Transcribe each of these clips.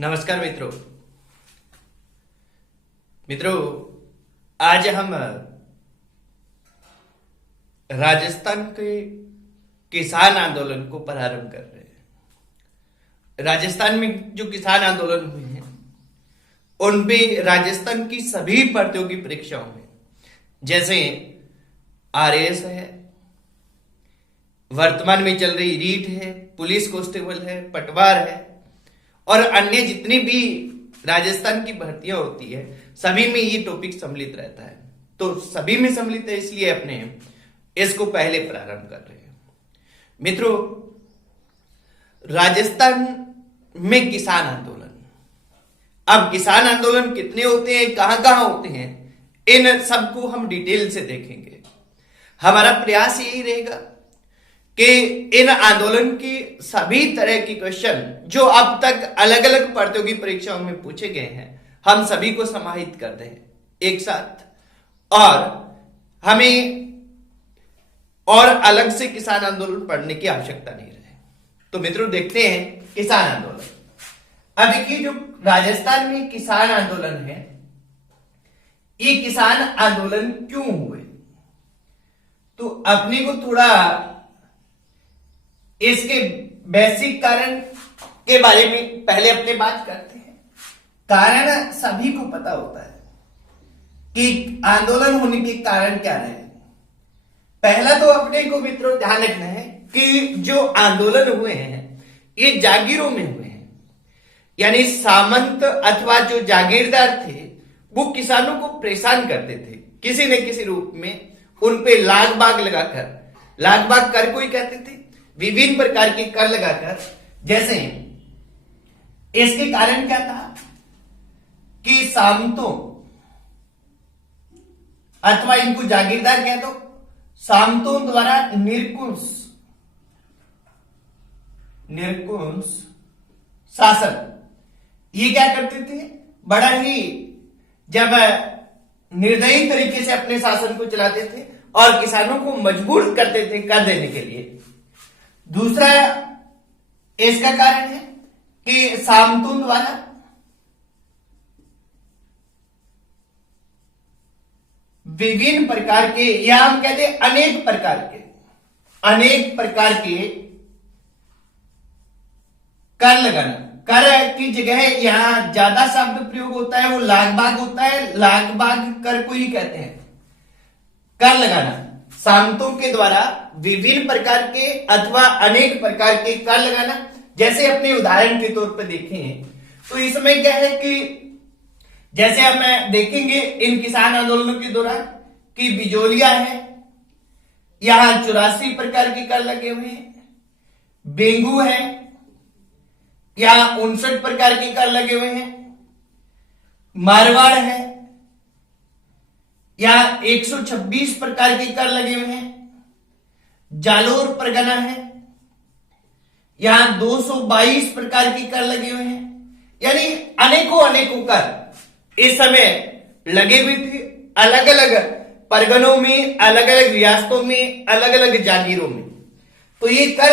नमस्कार मित्रों, आज हम राजस्थान के किसान आंदोलन को प्रारंभ कर रहे हैं। राजस्थान में जो किसान आंदोलन हुए हैं उनपे राजस्थान की सभी प्रतियोगी परीक्षाओं में, जैसे आरएएस है, वर्तमान में चल रही रीट है, पुलिस कांस्टेबल है, पटवार है और अन्य जितनी भी राजस्थान की भर्तियां होती है, सभी में ये टॉपिक सम्मिलित रहता है। तो सभी में सम्मिलित है, इसलिए अपने इसको पहले प्रारंभ कर रहे हैं। मित्रों, राजस्थान में किसान आंदोलन, अब किसान आंदोलन कितने होते हैं, कहां कहां होते हैं, इन सबको हम डिटेल से देखेंगे। हमारा प्रयास यही रहेगा कि इन आंदोलन की सभी तरह की क्वेश्चन जो अब तक अलग अलग प्रतियोगी परीक्षाओं में पूछे गए हैं, हम सभी को समाहित कर दें एक साथ, और हमें और अलग से किसान आंदोलन पढ़ने की आवश्यकता नहीं रहे। तो मित्रों, देखते हैं किसान आंदोलन। अब देखिए, जो राजस्थान में किसान आंदोलन है, ये किसान आंदोलन क्यों हुए, तो अपने को थोड़ा इसके बेसिक कारण के बारे में पहले अपने बात करते हैं। कारण सभी को पता होता है कि आंदोलन होने के कारण क्या रहे। पहला तो अपने को मित्रों ध्यान रखना है कि जो आंदोलन हुए हैं ये जागीरों में हुए हैं, यानी सामंत अथवा जो जागीरदार थे वो किसानों को परेशान करते थे, किसी न किसी रूप में उन पे लाग बाग कर कोई कहते थे, विभिन्न प्रकार के कर लगाकर। जैसे इसके कारण क्या था कि सामंतों अथवा इनको जागीरदार कह दो, सामंतों द्वारा निरंकुश शासन, ये क्या करते थे, बड़ा ही जब निर्दयी तरीके से अपने शासन को चलाते थे और किसानों को मजबूर करते थे कर देने के लिए। दूसरा इसका कारण है कि सामंतों द्वारा विभिन्न प्रकार के, या हम कहते हैं अनेक प्रकार के कर लगाना। कर की जगह यहां ज्यादा शब्द प्रयोग होता है, वो लागबाग होता है, लागबाग कर को ही कहते हैं। कर लगाना, सामंतों के द्वारा विभिन्न प्रकार के अथवा अनेक प्रकार के कर लगाना। जैसे अपने उदाहरण के तौर पर देखें तो इसमें क्या है कि जैसे हम देखेंगे इन किसान आंदोलनों के दौरान कि बिजोलिया है, यहां 84 प्रकार के कर लगे हुए हैं। बेंगू है, यहां 59 प्रकार के कर लगे हुए हैं। मारवाड़ है, यहां 126 प्रकार के कर लगे हुए हैं। जालोर परगना है, यहां 222 प्रकार के कर लगे हुए हैं। यानी अनेकों कर इस समय लगे हुए थे, अलग अलग परगनों में, अलग अलग रियासतों में, अलग अलग जागीरों में। तो ये कर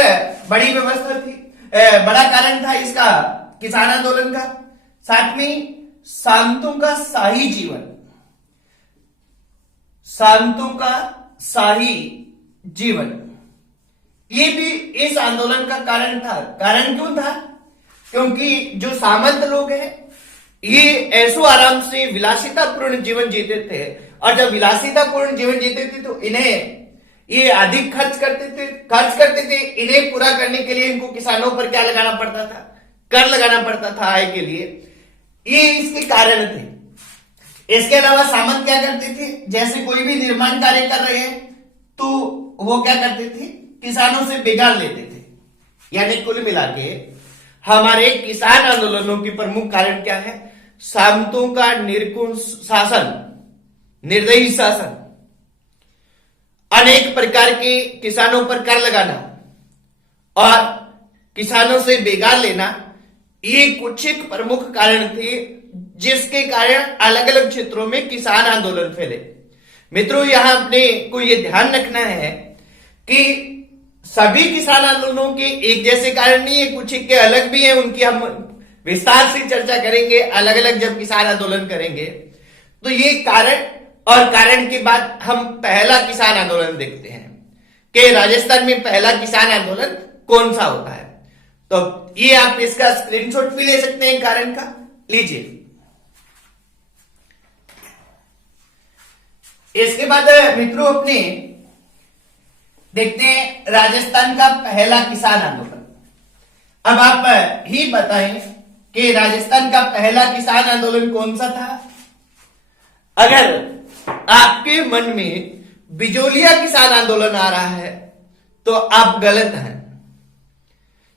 बड़ी व्यवस्था थी, बड़ा कारण था इसका किसान आंदोलन का। साथ में सामंतों का शाही जीवन, ये भी इस आंदोलन का कारण था। कारण क्यों था? क्योंकि जो सामंत लोग हैं ये ऐसो आराम से विलासितापूर्ण जीवन जीते थे, और जब विलासितापूर्ण जीवन जीते थे तो इन्हें ये अधिक खर्च करते थे। इन्हें पूरा करने के लिए इनको किसानों पर क्या लगाना पड़ता था, कर लगाना पड़ता था आय के लिए। ये इसके कारण थे। इसके अलावा सामंत क्या करते थे, जैसे कोई भी निर्माण कार्य कर रहे हैं तो वो क्या करते थे, किसानों से बिगाड़ लेते थे। यानी कुल मिला के हमारे किसान आंदोलनों की प्रमुख कारण क्या है? सामंतों का निरंकुश शासन, निर्दयी शासन, अनेक प्रकार के किसानों पर कर लगाना और किसानों से बिगाड़ लेना, ये कुछ एक प्रमुख कारण थे जिसके कारण अलग अलग क्षेत्रों में किसान आंदोलन फैले। मित्रों, यहां अपने को यह ध्यान रखना है कि सभी किसान आंदोलनों के एक जैसे कारण नहीं है, कुछ के अलग भी है, उनकी हम विस्तार से चर्चा करेंगे अलग अलग जब किसान आंदोलन करेंगे। तो ये कारण और कारण के बाद हम पहला किसान आंदोलन देखते हैं कि राजस्थान में पहला किसान आंदोलन कौन सा होता है। तो ये आप इसका स्क्रीनशॉट भी ले सकते हैं कारण का, लीजिए। इसके बाद मित्रों अपने देखते हैं राजस्थान का पहला किसान आंदोलन। अब आप ही बताएं कि राजस्थान का पहला किसान आंदोलन कौन सा था। अगर आपके मन में बिजोलिया किसान आंदोलन आ रहा है तो आप गलत हैं,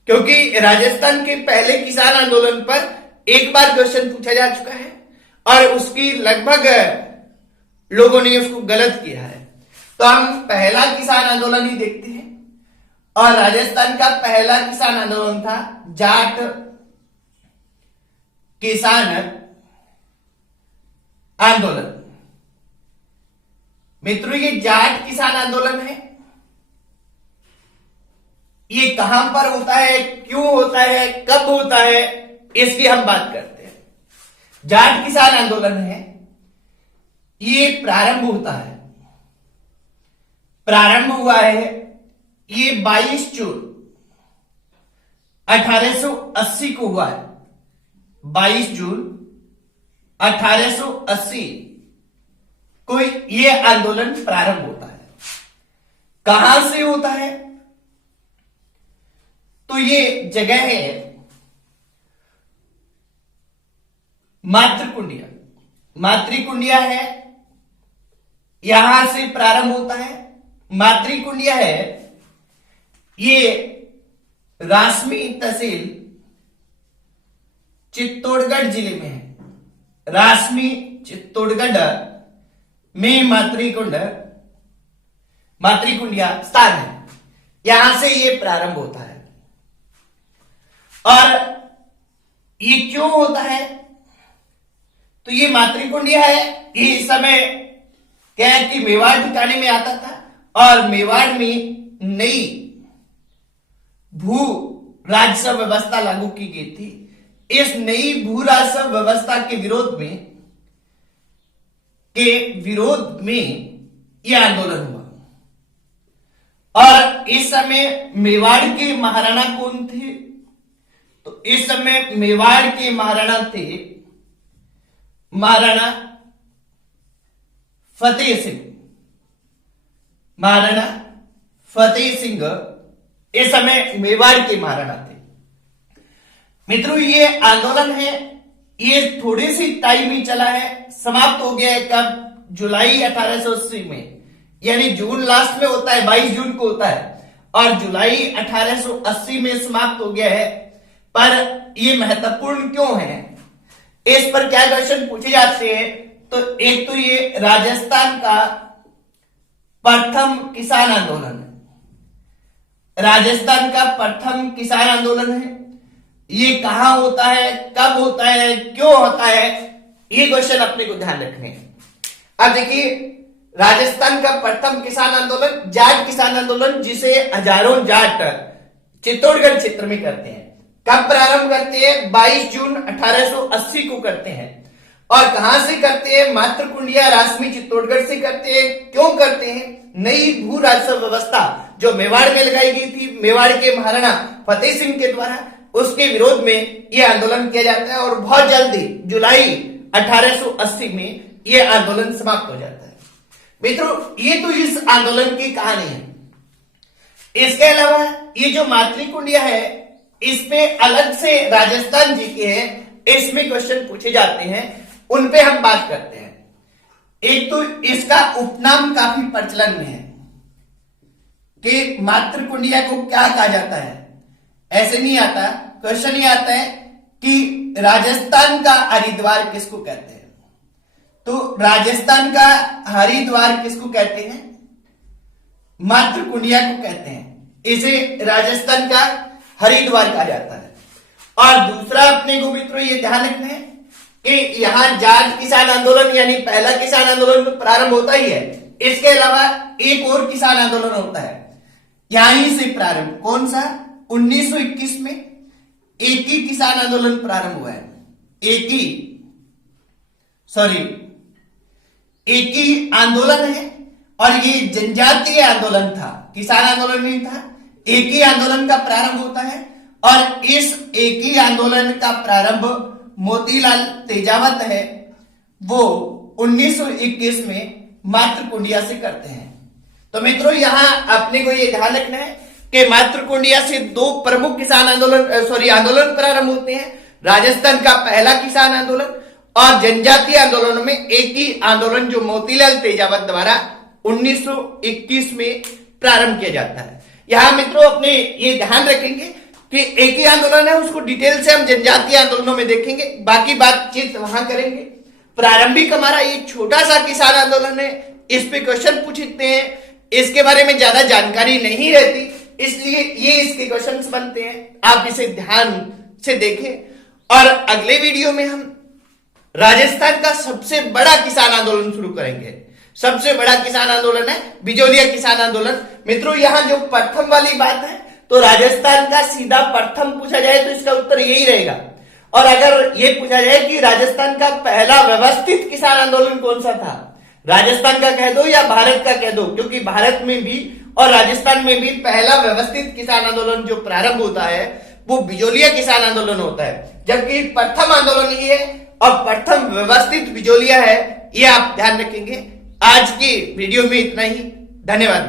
क्योंकि राजस्थान के पहले किसान आंदोलन पर एक बार क्वेश्चन पूछा जा चुका है और उसकी लगभग लोगों ने उसको गलत किया है। तो हम पहला किसान आंदोलन ही देखते हैं और राजस्थान का पहला किसान आंदोलन था जाट किसान आंदोलन। मित्रों ये जाट किसान आंदोलन है, ये कहां पर होता है, क्यों होता है, कब होता है, इसकी हम बात करते हैं। जाट किसान आंदोलन है, ये प्रारंभ होता है, प्रारंभ हुआ है ये 22 जून 1880 को हुआ है। 22 जून 1880 को ये आंदोलन प्रारंभ होता है। कहां से होता है, तो ये जगह है मातृकुंडिया। मातृकुंडिया है, यहां से प्रारंभ होता है। मातृकुंडिया है ये रासमी तहसील चित्तौड़गढ़ जिले में है। रासमी चित्तौड़गढ़ में मातृकुंडिया स्थान है, यहां से ये प्रारंभ होता है। और ये क्यों होता है, तो ये मातृकुंडिया है, ये इस समय क्या है कि मेवाड़ ठिकाने में आता था और मेवाड़ में नई भू राजस्व व्यवस्था लागू की गई थी। इस नई भू राजस्व व्यवस्था के विरोध में यह आंदोलन हुआ। और इस समय मेवाड़ के महाराणा कौन थे, तो इस समय मेवाड़ के महाराणा थे महाराणा फतेह सिंह। महाराणा फतेह सिंह इस समय मेवाड़ के महाराणा थे। मित्रों ये आंदोलन है, ये थोड़ी सी टाइम ही चला है, समाप्त हो गया है कब, जुलाई 1880 में, यानी जून लास्ट में होता है, 22 जून को होता है और जुलाई 1880 में समाप्त हो गया है। पर ये महत्वपूर्ण क्यों है, इस पर क्या क्वेश्चन पूछे जाते हैं। तो एक तो ये राजस्थान का प्रथम किसान आंदोलन है, राजस्थान का प्रथम किसान आंदोलन है। ये कहां होता है, कब होता है, क्यों होता है, ये क्वेश्चन अपने को ध्यान रखने हैं। अब देखिए राजस्थान का प्रथम किसान आंदोलन जाट किसान आंदोलन, जिसे हजारों जाट चित्तौड़गढ़ क्षेत्र में करते हैं। कब प्रारंभ करते हैं, 22 जून 1880 को करते हैं। और कहां से करते हैं, मातृकुंडिया रासमी चित्तौड़गढ़ से करते हैं। क्यों करते हैं, नई भू राजस्व व्यवस्था जो मेवाड़ में लगाई गई थी मेवाड़ के महाराणा फतेह सिंह के द्वारा, उसके विरोध में यह आंदोलन किया जाता है। और बहुत जल्दी जुलाई 1880 में यह आंदोलन समाप्त हो जाता है। मित्रों ये तो इस आंदोलन की कहानी है। इसके अलावा ये जो मातृकुंडिया है, इस पे अलग से राजस्थान जी के हैं, इसमें क्वेश्चन पूछे जाते हैं, उन पे हम बात करते हैं। एक तो इसका उपनाम काफी प्रचलन में है कि मातृकुंडिया को क्या कहा जाता है। ऐसे नहीं आता, क्वेश्चन ये आता है कि राजस्थान का हरिद्वार किसको कहते हैं। तो राजस्थान का हरिद्वार किसको कहते हैं, मातृकुंडिया को कहते हैं, इसे राजस्थान का हरिद्वार कहा जाता है। और दूसरा अपने को मित्रों ये ध्यान रखना है कि यहां जाट किसान आंदोलन यानी पहला किसान आंदोलन तो प्रारंभ होता ही है, इसके अलावा एक और किसान आंदोलन होता है यहीं से प्रारंभ। कौन सा, 1921 में एक ही किसान आंदोलन प्रारंभ हुआ है। एक ही आंदोलन है और ये जनजातीय आंदोलन था, किसान आंदोलन नहीं था। एक ही आंदोलन का प्रारंभ होता है और इस एक ही आंदोलन का प्रारंभ मोतीलाल तेजावत है, वो 1921 में मातृकुंडिया से करते हैं। तो मित्रों यहां अपने को ये ध्यान रखना है कि मातृकुंडिया से दो प्रमुख किसान आंदोलन प्रारंभ होते हैं। राजस्थान का पहला किसान आंदोलन और जनजातीय आंदोलनों में एक ही आंदोलन जो मोतीलाल तेजावत द्वारा 1921 में प्रारंभ किया जाता है। यहां मित्रों अपने ये ध्यान रखेंगे कि एक ही आंदोलन है, उसको डिटेल से हम जनजातीय आंदोलनों में देखेंगे, बाकी बातचीत वहां करेंगे। प्रारंभिक हमारा ये छोटा सा किसान आंदोलन है, इस पे क्वेश्चन पूछते हैं, इसके बारे में ज्यादा जानकारी नहीं रहती, इसलिए ये इसके क्वेश्चंस बनते हैं। आप इसे ध्यान से देखें और अगले वीडियो में हम राजस्थान का सबसे बड़ा किसान आंदोलन शुरू करेंगे। सबसे बड़ा किसान आंदोलन है बिजोलिया किसान आंदोलन। मित्रों यहां जो प्रथम वाली बात है, तो राजस्थान का सीधा प्रथम पूछा जाए तो इसका उत्तर यही रहेगा। और अगर ये पूछा जाए कि राजस्थान का पहला व्यवस्थित किसान आंदोलन कौन सा था, राजस्थान का कह दो या भारत का कह दो, क्योंकि भारत में भी और राजस्थान में भी पहला व्यवस्थित किसान आंदोलन जो प्रारंभ होता है वो बिजोलिया किसान आंदोलन होता है, जबकि प्रथम आंदोलन ये है और प्रथम व्यवस्थित बिजोलिया है। ये आप ध्यान रखेंगे। आज की वीडियो में इतना ही, धन्यवाद।